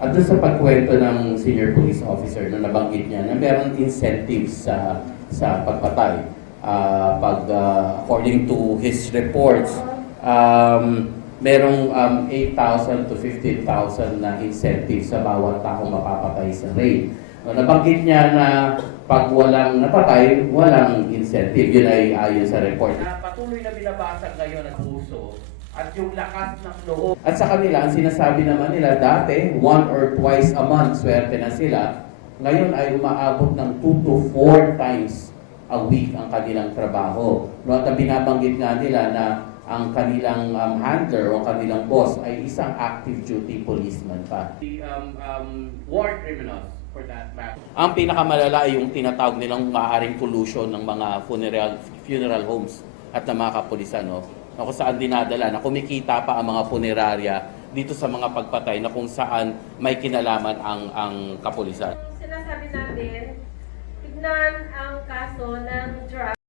At doon sa pagkwento ng senior police officer na nabanggit niya na meron incentives sa pagpatay. According to his reports, merong 8,000 to 15,000 na incentive sa bawat taong mapapatay sa raid. Nabanggit niya na pag walang napatay, walang incentive. Yun ay ayon sa report. Patuloy na binabasag ngayon ang puso at yung lakas ng loob. At sa kanila, ang sinasabi naman nila, dati, 1 or twice a month, swerte na sila. Ngayon ay umaabot ng 2 to 4 times a week ang kanilang trabaho. No, at binabanggit nga nila na ang kanilang handler o kanilang boss ay isang active duty policeman pa. The war criminals, for that matter. Ang pinakamalala ay yung tinatawag nilang maaaring collusion ng mga funeral homes at ng mga kapulisan, no? Na kung saan dinadala na kumikita pa ang mga punerarya dito sa mga pagpatay na kung saan may kinalaman ang kapulisan. Sinasabi natin, tignan ang kaso ng drug